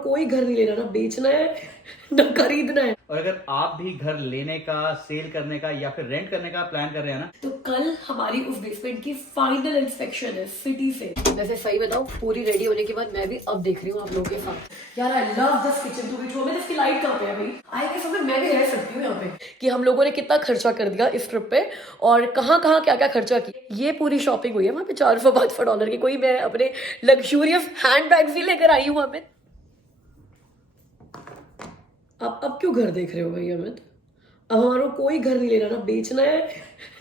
कोई घर नहीं लेना, ना बेचना है ना खरीदना है। और अगर आप भी घर लेने का, सेल करने का या फिर रेंट करने का प्लान कर रहे हैं ना, तो कल हमारी उस बेसमेंट की फाइनल इंस्पेक्शन है सिटी से। वैसे सही बताऊं, पूरी रेडी होने के बाद मैं भी अब देख रही हूँ आप लोगों के साथ। यार I love this kitchen to be true. इसकी लाइट कहाँ पे है भाई? आई गेस मैं भी रह सकती हूँ यहाँ पे। कि हम लोगों ने कितना खर्चा कर दिया इस ट्रिप पे और कहाँ कहाँ क्या क्या खर्चा किया। ये पूरी शॉपिंग हुई है वहाँ पे $400-500 की। कोई मैं अपने लग्जूरियस हैंड बैग्स ही लेकर आई हूँ वहाँ पे। आप अब क्यों घर देख रहे हो भाई अमित? अब हमारा कोई घर नहीं लेना, ना बेचना है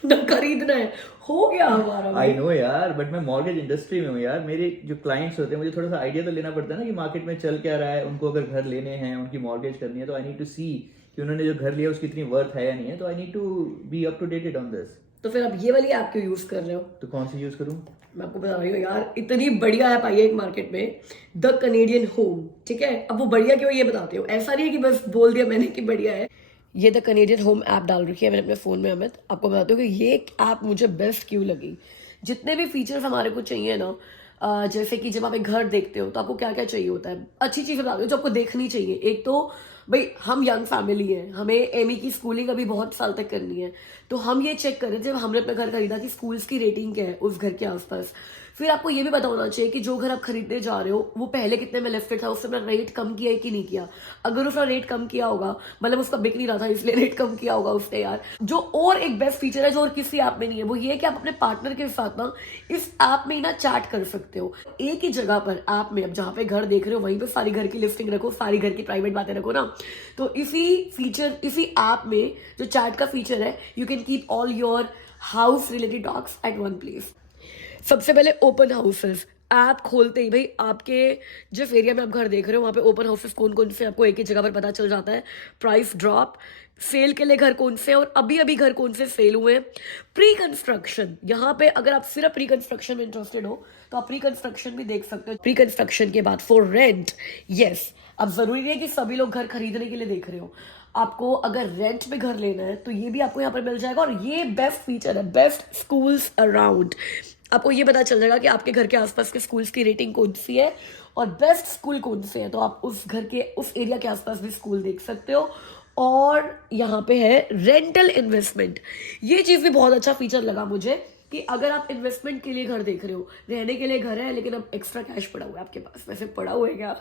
ना खरीदना है। हो गया हमारा आई भाई। नो यार, बट मैं मॉर्गेज इंडस्ट्री में हूँ यार। मेरे जो क्लाइंट्स होते हैं, मुझे थोड़ा सा आइडिया तो लेना पड़ता है ना कि मार्केट में चल क्या रहा है। उनको अगर घर लेने हैं, उनकी मॉर्गेज करनी है, तो आई नीड टू सी कि उन्होंने जो घर लिया उसकी इतनी वर्थ है या नहीं है। तो I need to be up to dated on this. तो फिर अब ये वाली ऐप क्यों यूज कर रहे हो? तो कौन सी यूज करूँ? मैं आपको बता रही हूँ यार, इतनी बढ़िया ऐप आई है एक मार्केट में, द कनेडियन होम। ठीक है, अब वो बढ़िया क्यों ये बताते हो। ऐसा नहीं है कि बस बोल दिया मैंने कि बढ़िया है। ये द कनेडियन होम ऐप डाल रखी है मैंने अपने फोन में अमित। आपको बताती हूँ कि ये ऐप मुझे बेस्ट क्यों लगी। जितने भी फीचर्स हमारे को चाहिए ना, जैसे कि जब आप एक घर देखते हो तो आपको क्या क्या चाहिए होता है, अच्छी चीजें बताते हो जो आपको देखनी चाहिए। एक तो भाई हम यंग फैमिली है, हमें एमी की स्कूलिंग अभी बहुत साल तक करनी है। तो हम ये चेक करें जब हमने अपना घर खरीदा कि स्कूल्स की रेटिंग क्या है उस घर के आसपास। फिर आपको ये भी पता होना चाहिए कि जो घर आप खरीदने जा रहे हो वो पहले कितने में लिस्टेड था, उससे अपना रेट कम किया है कि नहीं किया। अगर उसका रेट कम किया होगा, मतलब उसका बिक नहीं रहा था इसलिए रेट कम किया होगा उसने यार। जो और एक बेस्ट फीचर है जो और किसी ऐप में नहीं है, वो ये है कि आप अपने पार्टनर के साथ ना इस ऐप में ही ना चैट कर सकते हो। एक ही जगह पर ऐप में, अब जहां पे घर देख रहे हो वहीं पे सारी घर की लिस्टिंग रखो, सारी घर की प्राइवेट बातें रखो ना। तो इसी ऐप में जो चैट का फीचर है, you can keep all your house related talks eight one place. सबसे पहले ओपन हाउसेस ऐप खोलते ही भाई आपके जिस एरिया में आप घर देख रहे हो वहां पे ओपन हाउसेस कौन कौन से आपको एक ही जगह पर पता चल जाता है। प्राइस ड्रॉप, सेल के लिए घर कौन से और अभी अभी घर कौन से सेल हुए हैं। प्री कंस्ट्रक्शन, यहाँ पे अगर आप सिर्फ प्री कंस्ट्रक्शन में इंटरेस्टेड हो तो आप प्री कंस्ट्रक्शन भी देख सकते हो। प्री कंस्ट्रक्शन के बाद फॉर रेंट, यस। अब जरूरी नहीं है कि सभी लोग घर खरीदने के लिए देख रहे हो। आपको अगर रेंट पे घर लेना है तो ये भी आपको यहाँ पर मिल जाएगा। और ये बेस्ट फीचर है, बेस्ट स्कूल्स अराउंड। आपको ये पता चल जाएगा कि आपके घर के आसपास के स्कूल्स की रेटिंग कौन सी है और बेस्ट स्कूल कौन से हैं। तो आप उस घर के उस एरिया के आसपास भी स्कूल देख सकते हो। और यहाँ पे है रेंटल इन्वेस्टमेंट। ये चीज़ भी बहुत अच्छा फीचर लगा मुझे कि अगर आप इन्वेस्टमेंट के लिए घर देख रहे हो, रहने के लिए घर है लेकिन अब एक्स्ट्रा कैश पड़ा हुआ है आपके पास, वैसे पड़ा हुआ है क्या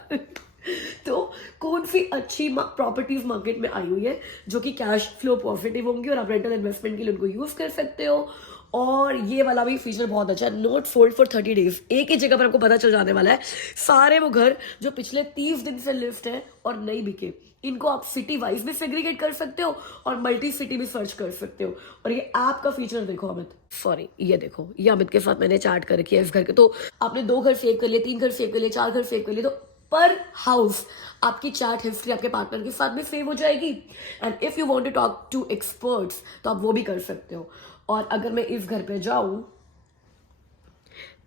तो कौन सी अच्छी प्रॉपर्टीज मार्केट में आई हुई है जो कि कैश फ्लो पॉजिटिव होंगी और आप रेंटल इन्वेस्टमेंट के लिए उनको यूज कर सकते हो। और ये वाला भी फीचर बहुत अच्छा है, नोट सोल्ड फॉर 30 डेज। एक ही जगह पर आपको पता चल जाने वाला है सारे वो घर जो पिछले 30 दिन से लिस्ट है और नहीं बिके। इनको आप सिटी वाइज भी सेग्रीगेट कर सकते हो और मल्टी सिटी भी सर्च कर सकते हो। और ये ऐप का फीचर देखो अमित, सॉरी ये देखो, ये अमित के साथ मैंने चैट कर रखी है इस घर के। तो आपने 2 घर सेव कर लिए, 3 घर सेव कर लिए, 4 घर सेव कर लिए, तो पर हाउस आपकी चैट हिस्ट्री आपके पार्टनर के साथ भी सेव हो जाएगी। And if you want to talk to experts तो आप वो भी कर सकते हो। और अगर मैं इस घर पे जाऊं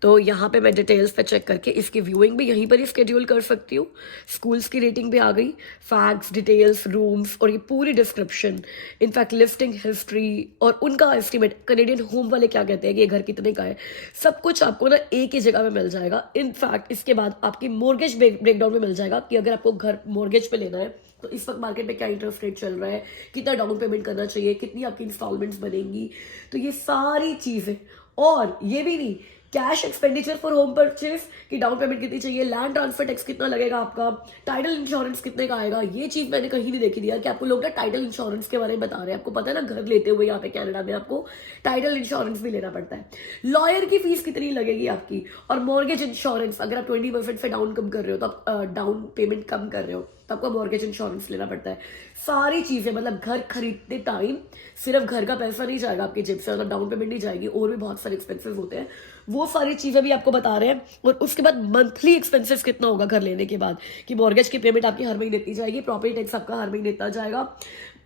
तो यहाँ पे मैं डिटेल्स पे चेक करके इसकी व्यूइंग भी यहीं पर ही स्केड्यूल कर सकती हूँ। स्कूल्स की रेटिंग भी आ गई, फैक्ट्स, डिटेल्स, रूम्स और ये पूरी डिस्क्रिप्शन, इनफैक्ट लिस्टिंग हिस्ट्री और उनका एस्टिमेट, कनेडियन होम वाले क्या कहते हैं कि ये घर कितने का है, सब कुछ आपको ना एक ही जगह में मिल जाएगा। इनफैक्ट इसके बाद आपकी मॉर्गेज ब्रेकडाउन में मिल जाएगा कि अगर आपको घर मॉर्गेज पे लेना है तो इस वक्त मार्केट में क्या इंटरेस्ट रेट चल रहा है, कितना डाउन पेमेंट करना चाहिए, कितनी आपकी इंस्टॉलमेंट्स बनेंगी। तो ये सारी चीजें, और ये भी नहीं, cash expenditure for home purchase की डाउन पेमेंट कितनी चाहिए, लैंड ट्रांसफर टैक्स कितना लगेगा आपका, टाइटल इंश्योरेंस कितने का आएगा। ये चीज मैंने कहीं नहीं देखी दिया कि आपको लोग ना टाइटल इंश्योरेंस के बारे में बता रहे हैं। आपको पता है ना, घर लेते हुए यहाँ पे कनाडा में आपको टाइटल इंश्योरेंस भी लेना पड़ता है। लॉयर की फीस कितनी लगेगी आपकी, और मॉर्गेज इंश्योरेंस, अगर आप 20% से डाउन कम कर रहे हो तो आप डाउन पेमेंट कम कर रहे हो तो आपको मॉर्गेज इंश्योरेंस लेना पड़ता है। सारी चीजें, मतलब घर खरीदते टाइम सिर्फ घर का पैसा नहीं जाएगा आपकी जेब से, मतलब डाउन पेमेंट नहीं जाएगी, और भी बहुत सारे एक्सपेंसेस होते हैं, वो सारी चीजें भी आपको बता रहे हैं। और उसके बाद मंथली एक्सपेंसेस कितना होगा घर लेने के बाद, कि मॉर्गेज की पेमेंट आपकी हर महीने इतनी जाएगी, प्रॉपर्टी टैक्स आपका हर महीने इतना जाएगा,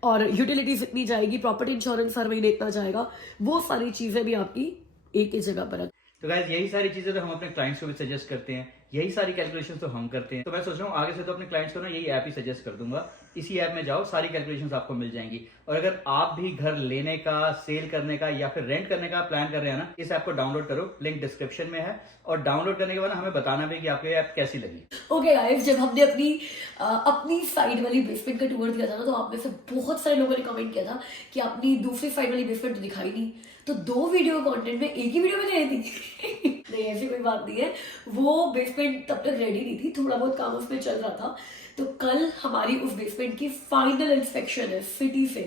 और यूटिलिटीज इतनी जाएगी, प्रॉपर्टी इंश्योरेंस हर महीने इतना जाएगा। वो सारी चीजें भी आपकी एक ही जगह पर है। तो गाइस, यही सारी चीजें तो हम अपने क्लाइंट्स को भी सजेस्ट करते हैं। यही सारी कैलकुलेशंस तो हम करते हैं। तो मैं सोच रहा हूँ आगे से तो अपने क्लाइंट्स को ना यही ऐप ही सजेस्ट कर दूंगा, इसी ऐप में जाओ, सारी कैलकुलेशंस आपको मिल जाएंगी। और अगर आप भी घर लेने का, सेल करने का या फिर रेंट करने का प्लान कर रहे हैं ना, इस ऐप को डाउनलोड करो, लिंक डिस्क्रिप्शन में है। और डाउनलोड करने के बाद हमें बताना भी कि आपको ये ऐप कैसी लगी। ओके गाइस, जब हमने अपनी साइड वाली बेसमेंट का टूर दिया था ना, तो आप में से बहुत सारे लोगों ने कमेंट किया था कि अपनी दूसरी साइड वाली बेसमेंट तो दिखाई नहीं, तो 2 वीडियो कंटेंट में एक ही वीडियो में दे दी। नहीं, ऐसी कोई बात नहीं है। वो बेसमेंट तब तक रेडी नहीं थी, थोड़ा बहुत काम उसमें चल रहा था। तो कल हमारी उस बेसमेंट की फाइनल इंस्पेक्शन है सिटी से।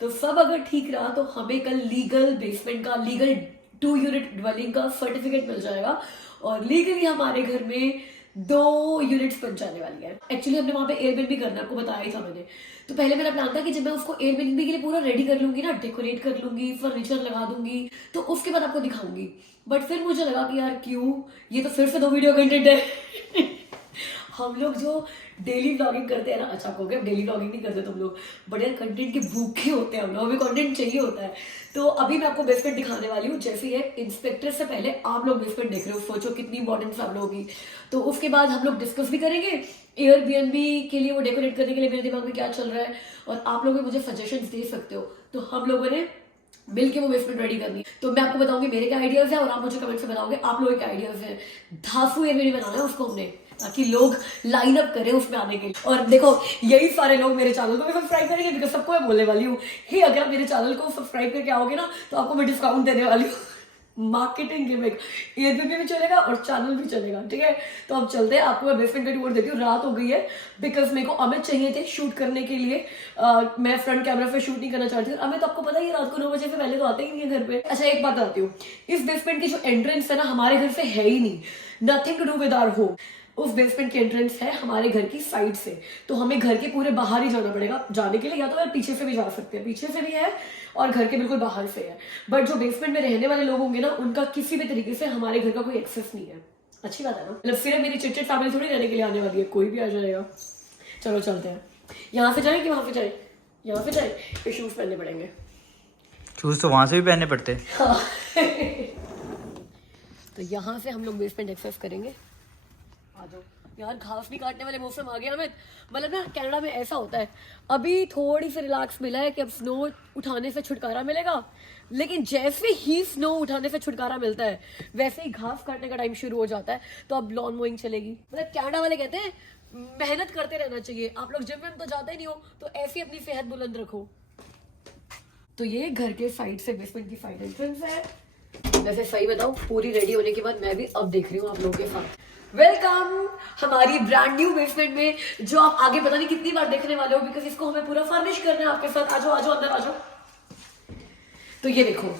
तो सब अगर ठीक रहा तो हमें कल लीगल बेसमेंट का, लीगल 2 यूनिट ड्वेलिंग का सर्टिफिकेट मिल जाएगा और लीगली हमारे घर में 2 यूनिट्स बन जाने वाली है। एक्चुअली हमने वहाँ पे एयरबीएनबी करना, आपको बताया ही था मैंने। तो पहले मेरा प्लान था कि जब मैं उसको एयरबीएनबी के लिए पूरा रेडी कर लूंगी ना, डेकोरेट कर लूंगी, फर्नीचर लगा दूंगी, तो उसके बाद आपको दिखाऊंगी। बट फिर मुझे लगा कि यार क्यों, ये तो फिर से 2 वीडियो कंटेंट है। हम लोग जो डेली व्लॉगिंग करते हैं ना, अच्छा कहोगे अब डेली व्लॉगिंग नहीं करते तुम लोग, बढ़िया कंटेंट के भूखे होते हैं हम लोग, हमें कंटेंट चाहिए होता है। तो अभी मैं आपको बेसमेंट दिखाने वाली हूँ। जैसे ये इंस्पेक्टर से पहले आप लोग बेसमेंट देख रहे हो, सोचो कितनी इंपॉर्टेंट आप लोगों की। तो उसके बाद हम लोग डिस्कस भी करेंगे एयरबीएनबी के लिए, वो डेकोरेट करने के लिए मेरे दिमाग में क्या चल रहा है, और आप लोग भी मुझे सजेशंस दे सकते हो। तो हम लोगों ने मिल के वो बेसमेंट रेडी करनी है। तो मैं आपको बताऊंगी मेरे क्या आइडियाज है और आप मुझे कमेंट से बताओगे आप लोगों के क्या आइडियाज है। धासू एयरबीएनबी बनाना है उसको हमने, ताकि लोग लाइन अप करें उसमें आने के लिए। और देखो यही सारे लोग मेरे चैनल को भी सब्सक्राइब करेंगे, बिकॉज सबको मैं बोलने वाली हूँ ही अगर आप मेरे चैनल को सब्सक्राइब करके आओगे ना, तो आपको मैं डिस्काउंट देने वाली हूँ। मार्केटिंग गिमिक, एयरबीएनबी भी चलेगा और चैनल भी चलेगा, ठीक है। तो अब चलते हैं, आपको मैं बेसमेंट का टूर देती हूँ। रात हो गई है बिकॉज मेरे को अमित चाहिए थे शूट करने के लिए। मैं फ्रंट कैमरा पे शूट नहीं करना चाहती हूँ। अमित आपको पता ही है रात को 9 बजे से पहले तो आते ही नहीं है घर पे। अच्छा एक बात बताती हूँ, इस बेसमेंट की जो एंट्रेंस है ना, हमारे घर से है ही नहीं, nothing to do with our home. उस बेसमेंट की एंट्रेंस है हमारे घर की साइड से, तो हमें घर के पूरे बाहर ही जाना पड़ेगा जाने के लिए, या तो यार पीछे से भी जा सकते हैं, पीछे से भी है और घर के बिल्कुल बाहर से है। बट जो बेसमेंट में रहने वाले लोग होंगे ना, उनका किसी भी तरीके से हमारे घर का कोई एक्सेस नहीं है। अच्छी बात है ना, मतलब सिर्फ मेरी चिटचिट फैमिली थोड़ी रहने के लिए आने वाली है, कोई भी आ जाएगा। चलो चलते हैं। यहाँ से जाए कि वहां पे जाए? यहाँ पे जाए, फिर शूज पहनने पड़ेंगे। शूज तो वहां से भी पहनने पड़ते हैं। हाँ। तो यहाँ से हम लोग बेसमेंट एक्सेस करेंगे। आ जाओ यार, घास भी काटने वाले मौसम आ गया हमें। मतलब ना कनाडा में ऐसा होता है, अभी थोड़ी सी रिलैक्स मिला है कि अब स्नो उठाने से छुटकारा मिलेगा, लेकिन जैसे ही स्नो उठाने से छुटकारा मिलता है वैसे ही घास काटने का टाइम शुरू हो जाता है। तो अब लॉन मोइंग चलेगी। मतलब कनाडा वाले कहते हैं मेहनत करते रहना चाहिए। आप लोग जिम में तो जाते नहीं हो, तो ऐसी अपनी सेहत बुलंद रखो। तो ये घर के साइड से बेसमेंट की साइड एंट्रेंस है। वैसे सही बताऊं, पूरी रेडी होने के बाद मैं भी अब देख रही हूँ आप लोगों के साथ। वेलकम हमारी ब्रांड न्यू बेसमेंट में, जो आप आगे पता नहीं कितनी बार देखने वाले हो, बिकॉज इसको हमें पूरा फर्निश करना है आपके साथ। आ जाओ आ जाओ, अंदर आ जाओ। तो ये देखो,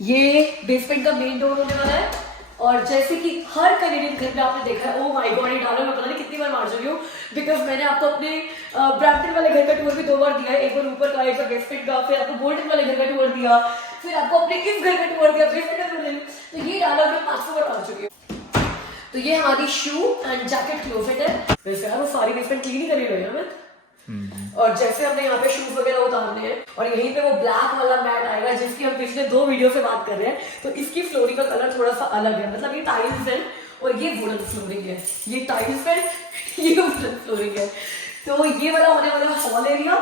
ये बेसमेंट का मेन डोर होने वाला है। और जैसे कि हर कैनेडियन घर में आपने देखा है, ओ माय गॉड, ये डायलॉग मैं पता नहीं कितनी बार मार चुकी हूँ, बिकॉज मैंने आपको अपने ब्रैम्पटन वाले घर का टूर भी 2 बार दिया है। एक बार ऊपर का, एक बार बेसमेंट का, फिर आपको बोल्टन वाले घर का टूर दिया, फिर आपको अपने इस घर का टूर दिया, बेसमेंट का टूर दिया। तो ये डायलॉग मैं 500 बार मार चुकी हूँ। तो ये हमारी शू एंड जैकेट क्लोजेट है। वैसे यार वो सारी बेसमेंट क्लीन ही करी हुई है हमें। और जैसे हमने यहाँ पे शूज वगैरह उतारने हैं, और यहीं पे वो ब्लैक वाला मैट आएगा जिसकी हम पिछले 2 वीडियो से बात कर रहे हैं। तो इसकी फ्लोरिंग का कलर थोड़ा सा अलग है, मतलब ये टाइल्स है और ये वुडन फ्लोरिंग है। ये टाइल्स है, ये वुडन फ्लोरिंग है। तो ये वाला होने वाला हॉल एरिया,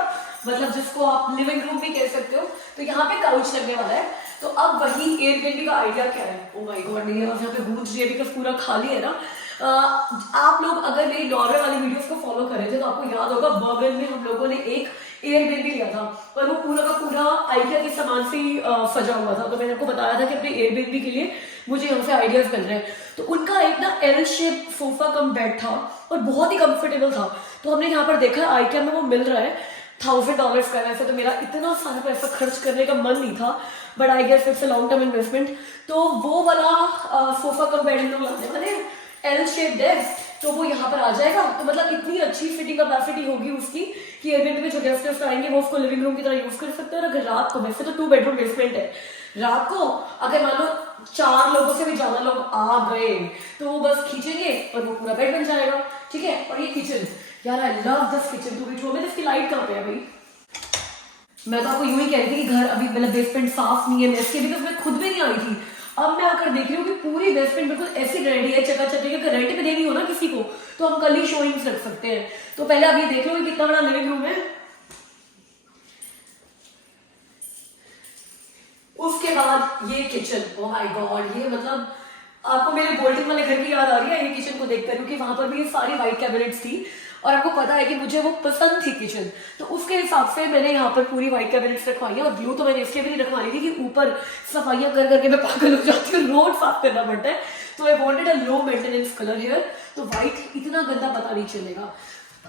मतलब जिसको आप लिविंग रूम भी कह सकते हो। तो यहाँ पे काउच लगने वाला है। तो अब वही एयरबीएनबी का आइडिया क्या है? ओ माय गॉड, मेरी आवाज यहाँ पे गूंज रही है बिकॉज पूरा खाली है ना। आप लोग अगर मेरी नॉर्वे वाली वीडियोस को फॉलो कर रहे थे तो आपको याद होगा बर्गन में हम लोगों ने एक एयरबीएनबी लिया था, पर वो पूरा का पूरा आइडिया के सामान से ही सजा हुआ था। तो मैंने आपको बताया था कि अपने एयरबीएनबी के लिए मुझे यहाँ से आइडियाज मिल रहे हैं। तो उनका एक ना L shape sofa cum bed था और बहुत ही कंफर्टेबल था। तो हमने यहाँ पर देखा आइकिया में वो मिल रहा है $1000 का। वैसे तो मेरा इतना सारा पैसा खर्च करने का मन नहीं था, but I guess it's a long term investment. तो वो वाला सोफा कम बेड हम लोग लाने वाले, एल शेप्ड है, तो वो यहाँ पर आ जाएगा। तो मतलब इतनी अच्छी फिटिंग कैपेसिटी होगी उसकी कि एयरबीएनबी में जो गेस्ट आएंगे वो उसको लिविंग रूम की तरह यूज कर सकते हैं। और अगर रात को, वैसे तो 2 बेडरूम बेसमेंट है, रात को अगर मान लो 4 लोगों से भी ज्यादा लोग आ गए तो वो बस खींचेंगे और वो पूरा बेड बन जाएगा, ठीक है। और ये किचन, यार I love this kitchen to be true. इसकी लाइट कहाँ पे है भाई? मैं तो आपको यूं ही कह रही थी कि घर अभी मतलब बेसमेंट साफ नहीं है, मेसी, बिकॉज मैं खुद भी नहीं आई थी। अब मैं आकर देख रही हूँ कि पूरी बेसमेंट बिल्कुल ऐसी रेडी है, चकाचक है। अगर रेंट पे देनी हो ना किसी को तो हम कल ही शोइंग्स रख सकते हैं। तो पहले आप ये देख लो कितना बड़ा लिविंग रूम है। उसके बाद ये किचन, ओह माय गॉड, ये मतलब आपको मेरे बोल्टन वाले घर की याद आ रही है ये किचन को देखकर, क्योंकि वहां पर भी ये सारी व्हाइट कैबिनेट्स थी और आपको पता है कि मुझे वो पसंद थी किचन, तो उसके हिसाब से मैंने यहाँ पर पूरी व्हाइट कैबिनेट्स रखवाई है। और ब्लू तो मैंने इसलिए भी नहीं रखवाई थी कि ऊपर सफाइयां कर करके मैं पागल हो जाती हूँ, रोड साफ करना पड़ता है, तो I wanted a low maintenance colour here, तो व्हाइट इतना गंदा पता नहीं चलेगा।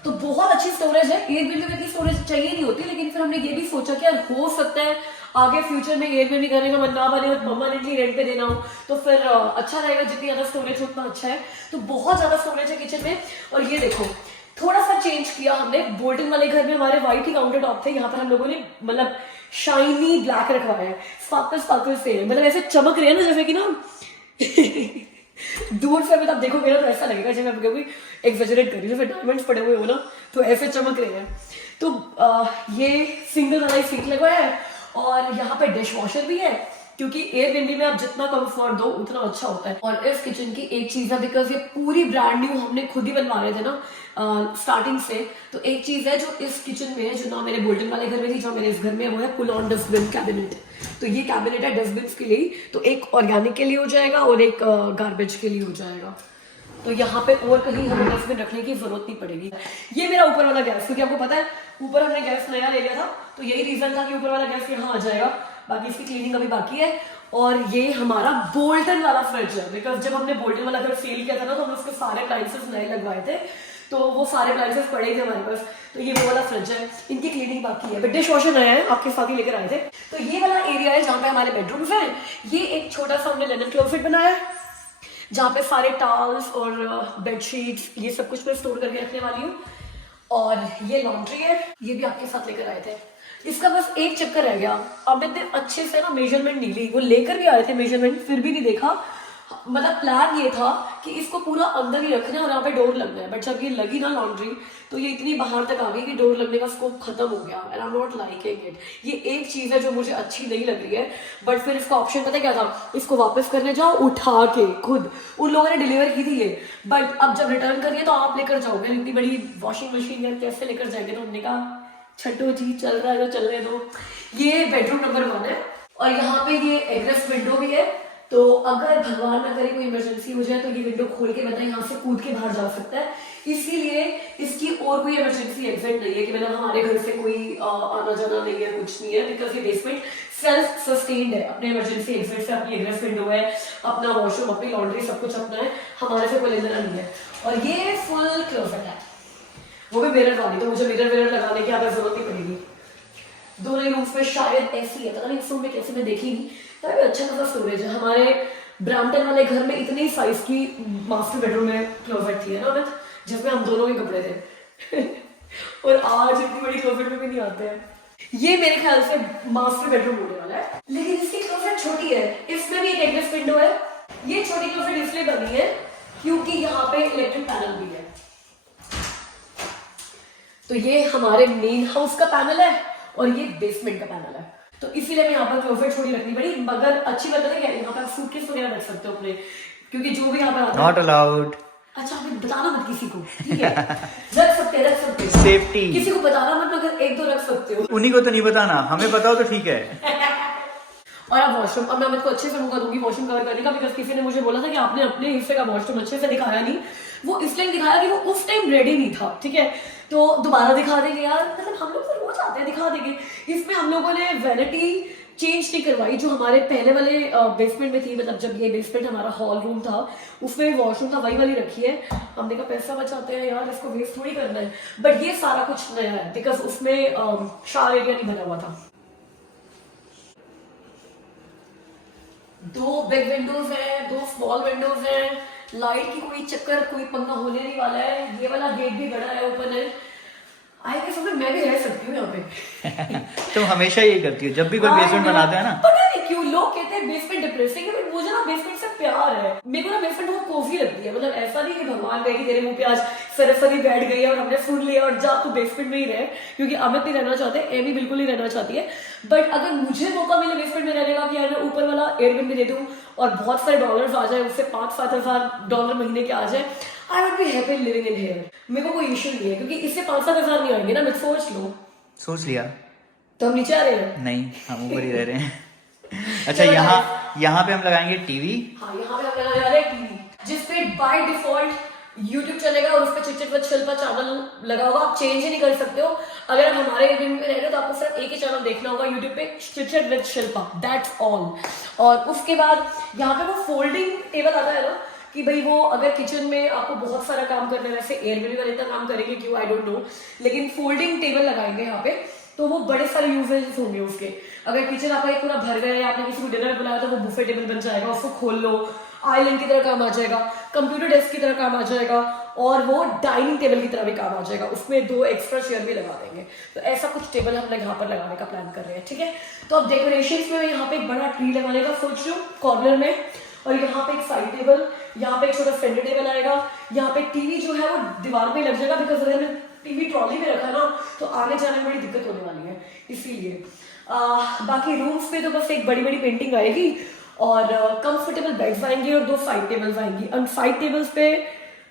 तो बहुत अच्छी स्टोरेज है, एयरबीएनबी में इतनी स्टोरेज चाहिए नहीं होती, लेकिन फिर हमने ये भी सोचा कि यार हो सकता है आगे फ्यूचर में एयरबीएनबी करने का मन ना बने और परमानेंटली रेंट पे देना हो, तो फिर अच्छा रहेगा, जितनी ज्यादा स्टोरेज उतना अच्छा है। तो बहुत ज्यादा स्टोरेज है किचन में। और ये देखो थोड़ा सा चेंज किया हमने, बोल्टन वाले घर में हमारे व्हाइट ही काउंटर टॉप थे, यहाँ पर हम लोगों ने मतलब शाइनी ब्लैक रखवाया है, स्पार्कल स्पार्कल से, मतलब ऐसे चमक रहे हैं ना जैसे कि ना दूर से अगर आप देखोगे ना तो ऐसा लगेगा जैसे मैं कोई एग्जैजरेट कर रही हूँ, फिर डायमंड्स पड़े हुए हो ना तो ऐसे चमक रहे हैं। तो ये सिंगल वाला सीट लगवाया है और यहाँ पे डिश वॉशर भी है, क्योंकि एयरबीएनबी में आप जितना कंफर्ट दो उतना अच्छा होता है। और इस किचन की एक चीज है, बिकॉज ये पूरी ब्रांड न्यू हमने खुद ही बनवा रहे थे ना स्टार्टिंग से, तो एक चीज है जो इस किचन में है जो ना मेरे बोल्टन वाले घर में थी, जो मेरे इस घर में है, वो है पुल ऑन डस्टबिन कैबिनेट। तो ये कैबिनेट है डस्टबिन के लिए, तो एक ऑर्गेनिक के लिए हो जाएगा और एक गार्बेज के लिए हो जाएगा। तो यहाँ पे और कहीं हमें डस्टबिन रखने की जरूरत नहीं पड़ेगी। ये मेरा ऊपर वाला गैस, क्योंकि आपको पता है ऊपर हमने गैस नया ले लिया था, तो यही रीजन था कि ऊपर वाला गैस यहाँ आ जाएगा, बाकी इसकी क्लीनिंग अभी बाकी है। और ये हमारा बोल्टन वाला फ्रिज है, बिकॉज जब हमने बोल्टन वाला घर सेल किया था ना तो हमने उसके सारे अप्लायंसेस नए लगवाए थे, तो वो सारे अप्लायंसेस पड़े थे हमारे पास, तो ये वो वाला फ्रिज है, इनकी क्लीनिंग बाकी है। बट डिश वॉशर नया है, आपके साथ ही लेकर आए थे। तो ये वाला एरिया है जहाँ पे हमारे बेडरूम्स हैं। ये एक छोटा सा हमने लिनन क्लोजेट बनाया है जहाँ पे सारे टॉवल्स और बेडशीट्स ये सब कुछ मैं स्टोर करके रखने वाली हूँ। और ये लॉन्ड्री है, ये भी आपके साथ लेकर आए थे। इसका बस एक चक्कर रह गया, अब इतने अच्छे से ना मेजरमेंट नहीं ली, वो लेकर भी आए थे मेजरमेंट फिर भी नहीं देखा। मतलब प्लान ये था कि इसको पूरा अंदर ही रखना है और यहाँ पे डोर लगना है, बट जब ये लगी ना लॉन्ड्री तो ये इतनी बाहर तक आ गई कि डोर लगने का स्कोप खत्म हो गया, and I am not liking it. ये एक चीज है जो मुझे अच्छी नहीं लग रही है, बट फिर इसका ऑप्शन पता क्या था, इसको वापस करने जाओ उठा के खुद, उन लोगों ने डिलीवर की थी ये, बट अब जब रिटर्न करिए तो आप लेकर जाओगे, इतनी बड़ी वॉशिंग मशीन यार कैसे लेकर जाएंगे, तो उन्होंने कहा छठो जी चल रहा है तो चलने दो। ये बेडरूम नंबर 1 है और यहाँ पे ये एग्रेस विंडो भी है, तो अगर भगवान ना करे कोई इमरजेंसी हो जाए तो ये विंडो खोल के बंदा यहाँ से कूद के बाहर जा सकता है, इसीलिए इसकी और कोई इमरजेंसी एग्जिट नहीं है कि मतलब हमारे घर से कोई आना जाना नहीं है, कुछ नहीं है, बिकॉज ये बेसमेंट सेल्फ सस्टेन्ड है। अपने इमरजेंसी एग्जिट से अपनी एग्रेस विंडो है, अपना वॉशरूम, अपनी लॉन्ड्री, सब कुछ अपना है, हमारे से कोई लेना नहीं है। और ये फुल क्लोजेट है, वो भी मिरर वाली, तो मुझे मिरर लगाने की ज़्यादा जरूरत नहीं पड़ेगी। दोनों ही रूम्स में शायद ऐसी है, पता नहीं इस रूम में कैसे, मैं देखी नहीं, तभी अच्छा खासा स्टोरेज है। हमारे ब्रैम्पटन वाले घर में इतनी साइज की मास्टर बेडरूम में क्लोजेट थी है ना, जिसमें हम दोनों के कपड़े थे और आज इतनी बड़ी क्लोजेट में भी नहीं आते हैं। ये मेरे ख्याल से मास्टर बेडरूम होने वाला है, लेकिन इसकी क्लोजेट छोटी है, इसमें भी एक एग्रेस विंडो है। ये छोटी क्लोजेट इसलिए बनी है क्योंकि यहाँ पे इलेक्ट्रिक पैनल भी है, तो ये हमारे मेन हाउस का पैनल है और ये बेसमेंट का पैनल है, तो इसीलिए मैं यहाँ पर क्लोजेट छोटी रखनी पड़ी। मगर अच्छी बात है क्या, यहाँ पर सूटकेस वगैरह रख सकते हो अपने, क्योंकि जो भी यहाँ पर आता है नॉट अलाउड। अच्छा हमें बताना मत किसी को, ठीक है? रख सकते सेफ्टी, किसी को बताना मत, मगर 1-2 रख सकते हो। उन्हीं को तो नहीं बताना, हमें बताओ तो ठीक है। और अब वॉशरूम, अब मैं अमित को अच्छे से मौका दूंगी वॉशरूम कवर करने का, बिकॉज किसी ने मुझे बोला था कि आपने अपने हिस्से का वॉशरूम अच्छे से दिखाया नहीं। वो इसलिए दिखाया कि वो उस टाइम रेडी नहीं था, ठीक है? तो दोबारा दिखा देंगे यार, मतलब हम लोग तो रोज आते हैं, दिखा देंगे। इसमें हम लोगों ने वैनिटी चेंज नहीं करवाई जो हमारे पहले वाले बेसमेंट में थी, मतलब जब ये बेसमेंट हमारा हॉल रूम था उसमें वॉशरूम था, वही वाली रखी है। हमने कहा पैसा बचाते हैं यार, इसको वेस्ट थोड़ी करना है, बट ये सारा कुछ नया है बिकॉज उसमें शावर एरिया नहीं बना हुआ था। 2 बिग विंडोज है, 2 स्मॉल विंडोज है, लाइट की कोई चक्कर कोई पंगा होने नहीं वाला है। ये वाला गेट भी बड़ा है, ओपन है, आई गेस मैं भी रह सकती हूँ यहाँ पे। तुम हमेशा यही करती हो जब भी कोई बेसमेंट बनाते हैं ना। पता नहीं क्यों लोग कहते हैं बेसमेंट डिप्रेसिंग है, बट मुझे ना बेसमेंट से प्यार है। मेरे को ना बेस्ट फ्रेंड बहुत कोजी लगती है, मतलब ऐसा नहीं कि भगवान कहे कि तेरे मुंह पे आज सरस्वती बैठ गई है और हमने सुन लिया और जा तू बेस्ट फ्रेंड में ही रहे, क्योंकि अमित नहीं रहना चाहते, एमी बिल्कुल नहीं रहना चाहती है। बट अगर मुझे मौका मिले बेस्ट फ्रेंड में रहने का कि यार मैं ऊपर वाला एयरबिन दे दूं और बहुत सारे डॉलर्स आ जाए, उससे $5-7 महीने के आ जाए, I would be happy living in here. मेरे को कोई इशू नहीं है, क्योंकि इससे 5-7 नहीं आएंगे ना। मैं सोच लो, सोच लिया? तो हम नीचे आ रहे हैं। नहीं, हम ऊपर ही रह रहे हैं। अच्छा, यहाँ पे हम लगाएंगे टीवी। हाँ, यहाँ पे हम लगाने वाले हैं टीवी, जिसपे बाय डिफॉल्ट यूट्यूब चलेगा और उसपे chit chit with Shilpa channel लगा होगा। आप चेंज ही नहीं कर सकते हो। अगर आप हमारे एरिया में रह रहे हो तो आपको सिर्फ एक ही चैनल देखना होगा यूट्यूब पे, chit chit with Shilpa, that's all. और उसके बाद यहाँ पे वो फोल्डिंग टेबल आता है ना, कि भाई वो अगर किचन में आपको बहुत सारा काम करना है, वैसे एयरबिन वाले इतना काम करेंगे क्यों, आई डोंट नो, लेकिन फोल्डिंग टेबल लगाएंगे यहाँ पे, तो वो बड़े सारे यूजेस होंगे उसके। अगर किचन आपका एक पूरा भर गया है, आपने किसी को डिनर बुलाया तो वो बुफे टेबल बन जाएगा, उसको खोल लो, आइलैंड की तरह काम आ जाएगा, कंप्यूटर डेस्क की तरह काम आ जाएगा, और वो डाइनिंग टेबल की तरह भी काम आ जाएगा। उसमें 2 एक्स्ट्रा चेयर भी लगा देंगे। तो ऐसा कुछ टेबल हम लोग यहाँ पर लगाने का प्लान कर रहे हैं, ठीक है। तो अब डेकोरेशन में यहाँ पे एक बड़ा ट्री लगाने का सोच रही हूँ कॉर्नर में, और यहाँ पे एक साइड टेबल, यहाँ पे एक छोटा सेंटर टेबल आएगा, यहाँ पे टीवी जो है वो दीवार पे लग जाएगा, बिकॉज अगर मैं टीवी ट्रॉली में रखा ना तो आने जाने में बड़ी दिक्कत होने वाली है, इसीलिए। बाकी रूम्स पे तो बस एक बड़ी बड़ी पेंटिंग आएगी और कंफर्टेबल बेड्स आएंगे और 2 साइड टेबल्स आएंगी। और साइड टेबल्स पे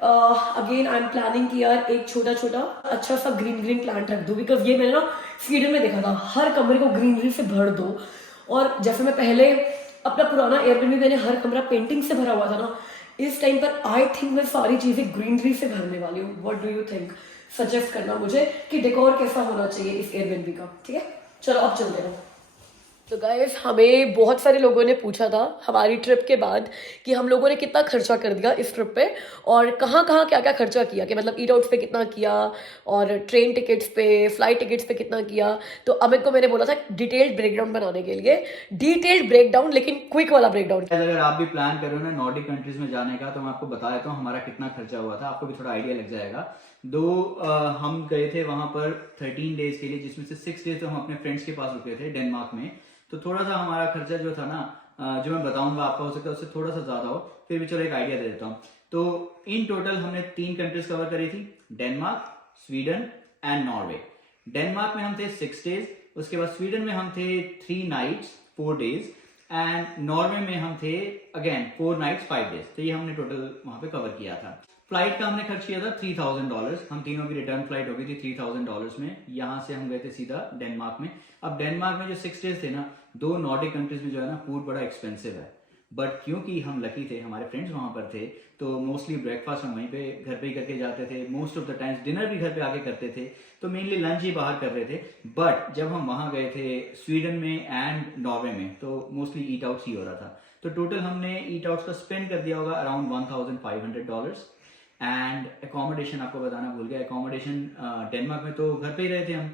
अगेन आई एम प्लानिंग कि यार एक छोटा छोटा अच्छा सा ग्रीन प्लांट रख दो, बिकॉज ये मैंने ना स्वीडन में देखा था, हर कमरे को ग्रीनरी से भर दो। और जैसे मैं पहले अपना पुराना एयरबिन में मैंने हर कमरा पेंटिंग से भरा हुआ था ना, इस टाइम पर आई थिंक मैं सारी चीजें ग्रीनरी से भरने वाली हूँ। What do you think? Suggest करना मुझे कि डेकोर कैसा होना चाहिए इस एयरबिन का, ठीक है। चलो अब चलते हैं। तो गाइस, हमें बहुत सारे लोगों ने पूछा था हमारी ट्रिप के बाद कि हम लोगों ने कितना खर्चा कर दिया इस ट्रिप पे और कहाँ कहाँ क्या क्या खर्चा किया, कि मतलब ईट आउट्स पे कितना किया और ट्रेन टिकट्स पे, फ्लाइट टिकट्स पे कितना किया। तो अमित को मैंने बोला था डिटेल्ड ब्रेकडाउन बनाने के लिए, डिटेल्ड ब्रेकडाउन, लेकिन क्विक वाला ब्रेकडाउन। अगर आप भी प्लान कर रहे हो ना नॉर्डिक कंट्रीज में जाने का, तो मैं आपको बता देता हूँ हमारा कितना खर्चा हुआ था, आपको भी थोड़ा आइडिया लग जाएगा। हम गए थे वहां पर 13 डेज के लिए, जिसमें से 6 डेज तो हम अपने फ्रेंड्स के पास रुके थे डेनमार्क में। तो थोड़ा सा हमारा खर्चा जो था ना, जो मैं बताऊंगा आपका, हो सकता है उससे थोड़ा सा ज्यादा हो, फिर भी चलो एक आइडिया दे देता हूँ। तो इन टोटल हमने 3 कंट्रीज कवर करी थी, Denmark, Sweden and Norway. Denmark में हम थे 6 डेज, उसके बाद स्वीडन में हम थे 3 नाइट्स 4 डेज, एंड नॉर्वे में हम थे अगेन 4 नाइट्स 5 डेज। तो ये हमने टोटल वहां पे कवर किया था। फ्लाइट का हमने खर्च किया था $3000, हम तीनों की रिटर्न फ्लाइट हो गई थी $3000 में। यहाँ से हम गए थे सीधा डेनमार्क में। अब डेनमार्क में जो 6 डेज थे ना, 2 नॉर्डिक कंट्रीज में जो है ना फूड बड़ा एक्सपेंसिव है, बट क्योंकि हम लकी थे, हमारे फ्रेंड्स वहां पर थे, तो मोस्टली ब्रेकफास्ट हम वहीं पे घर पे ही करके जाते थे, most of the times dinner भी घर पे आके करते थे, तो मेनली लंच ही बाहर कर रहे थे। बट जब हम वहां गए थे स्वीडन में एंड नॉर्वे में, तो मोस्टली ईट आउट्स ही हो रहा था। तो टोटल हमने ईट आउट्स का स्पेंड कर दिया होगा अराउंड $1500। एंड अकोमोडेशन आपको बताना भूल गया, अकोमोडेशन डेनमार्क में तो घर पे ही रहे थे हम।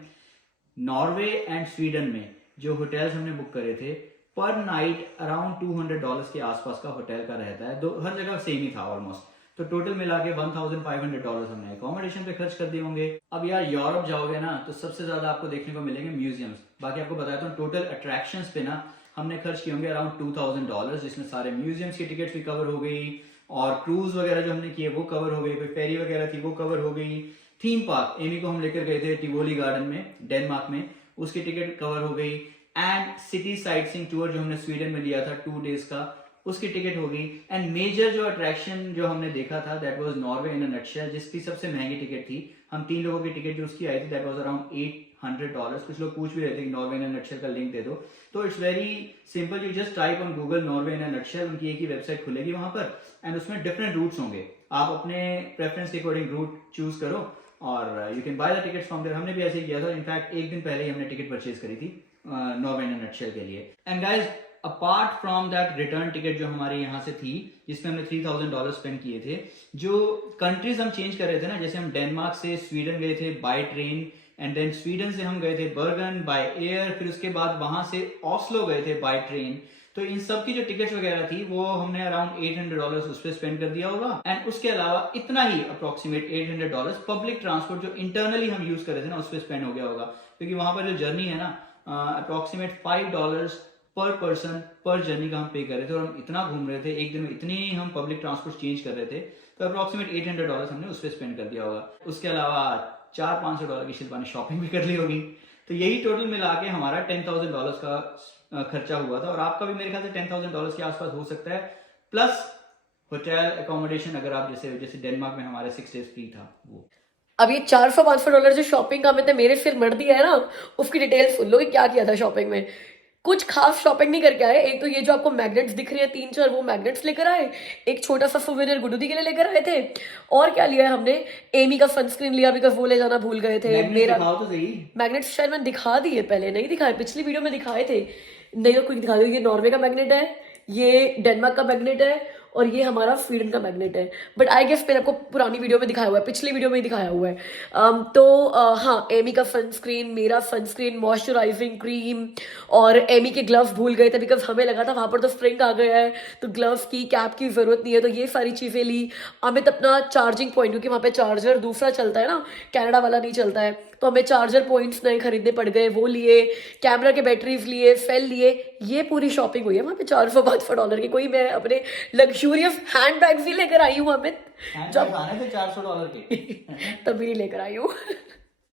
नॉर्वे एंड स्वीडन में जो होटल्स हमने बुक करे थे, पर नाइट अराउंड $200 के आसपास का होटल का रहता है, हर जगह सेम ही था ऑलमोस्ट। तो टोटल मिला के $1500 हमने अकोमोडेशन पे खर्च कर दिए होंगे। अब यार यूरोप जाओगे ना तो सबसे ज्यादा आपको देखने को मिलेंगे म्यूजियम्स। बाकी आपको बताता हूँ टोटल अट्रैक्शंस पे ना हमने खर्च किए होंगे अराउंड $2000, जिसमें सारे म्यूजियम्स की टिकट्स भी कवर हो गई और क्रूज वगैरह जो हमने किए वो कवर हो गई, कोई फेरी वगैरह थी वो कवर हो गई। थीम पार्क एमी को हम लेकर गए थे टिवोली गार्डन में डेनमार्क में, उसकी टिकट कवर हो गई। And city sight seeing tour जो हमने स्वीडन में लिया था 2 डेज का, उसकी टिकट हो गई। एंड मेजर जो अट्रैक्शन जो हमने देखा था that was Norway in a nutshell, जिसकी सबसे महंगी टिकट थी। हम 3 लोगों की टिकट जो उसकी आई थी दैट वाज अराउंड $800। कुछ लोग पूछ भी रहे थे कि नॉर्वे इन अ नटशेल का लिंक दे दो, तो it's very simple, you just type on Google Norway in a nutshell, उनकी एक ही वेबसाइट खुलेगी वहां पर, एंड उसमें डिफरेंट रूट्स होंगे, आप अपने प्रेफरेंस के अकॉर्डिंग रूट चूज करो और you can buy the tickets from there. हमने भी ऐसे ही किया था, इनफैक्ट एक दिन पहले ही हमने टिकट परचेज करी थी नॉर्वे इन अ नटशेल के लिए। And guys, apart from that return ticket जो हमारे यहाँ से थी, जिसमें हमने $3000 स्पेंड किए थे, जो कंट्रीज हम चेंज कर रहे थे ना, जैसे हम डेनमार्क से स्वीडन गए थे by train, and then Sweden से हम गए थे बर्गन बाय एयर, फिर उसके बाद वहां से ऑस्लो गए थे बाय ट्रेन। तो इन सब की जो टिकट्स वगैरह थी वो हमने अराउंड $800 उस पर स्पेंड कर दिया होगा। एंड उसके अलावा इतना ही अप्रोक्सीमेट $800 पब्लिक ट्रांसपोर्ट जो इंटरनली हम यूज कर रहे थे ना उस पर स्पेंड हो गया होगा, क्योंकि वहां पर जो जर्नी है ना अप्रोक्सीमेट $5 पर पर्सन पर जर्नी का हम पे कर रहे थे और हम इतना घूम रहे थे, एक दिन में इतनी हम पब्लिक ट्रांसपोर्ट चेंज कर रहे थे, तो अप्रोक्सीमेट $800 हमने उस पर स्पेंड कर दिया होगा। उसके अलावा $400-500 की शिल्पा ने शॉपिंग भी कर ली होगी। तो यही टोटल मिला के हमारा $10,000 का खर्चा हुआ था, और आपका भी मेरे ख्याल से $10,000 के आसपास हो सकता है, प्लस होटल अकोमोडेशन, अगर आप जैसे डेनमार्क में हमारे 6 डेज फ्री था वो। अब ये $400-500 जो शॉपिंग का हमने मेरे सिर मर दिया है ना, उसकी डिटेल्स सुन लो कि क्या किया था शॉपिंग में। कुछ खास शॉपिंग नहीं करके आए। एक तो ये जो आपको मैग्नेट्स दिख रहे हैं 3-4, वो मैग्नेट्स लेकर आए। एक छोटा सा सुवेनियर गुड्डू के लिए लेकर आए थे। और क्या लिया है हमने, एमी का सनस्क्रीन लिया, बिकॉज वो ले जाना भूल गए थे। मेरा दिखाओ तो सही। मैग्नेट्स शायद मैंने दिखा दिए, पहले नहीं दिखाए, पिछली वीडियो में दिखाए थे। नहीं तो कोई दिखा दो। ये नॉर्वे का मैग्नेट है, ये डेनमार्क का मैग्नेट है, और ये हमारा स्वीडन का मैग्नेट है। बट आई गेस मैंने आपको पुरानी वीडियो में दिखाया हुआ है, पिछली वीडियो में ही दिखाया हुआ है। हाँ, एमी का सनस्क्रीन, मेरा सनस्क्रीन, मॉइस्चराइजिंग क्रीम, और एमी के ग्लव्स भूल गए थे बिकॉज हमें लगा था वहां पर तो स्प्रिंग आ गया है तो ग्लव्स की कैप की जरूरत नहीं है, तो ये सारी चीजें ली। अमित अपना चार्जिंग पॉइंट, क्योंकि वहां पे चार्जर दूसरा चलता है ना, कनाडा वाला नहीं चलता है, तो हमें चार्जर पॉइंट्स नए खरीदने पड़ गए, वो लिए। कैमरा के बैटरीज लिए, सेल लिए। ये पूरी शॉपिंग हुई है वहां पे $400-500 की। कोई मैं अपने लग्जूरियस हैंड बैग्स ही लेकर आई हूँ अमित, हैंड बैग आने थे $400 के। तभी नहीं लेकर आई हूँ।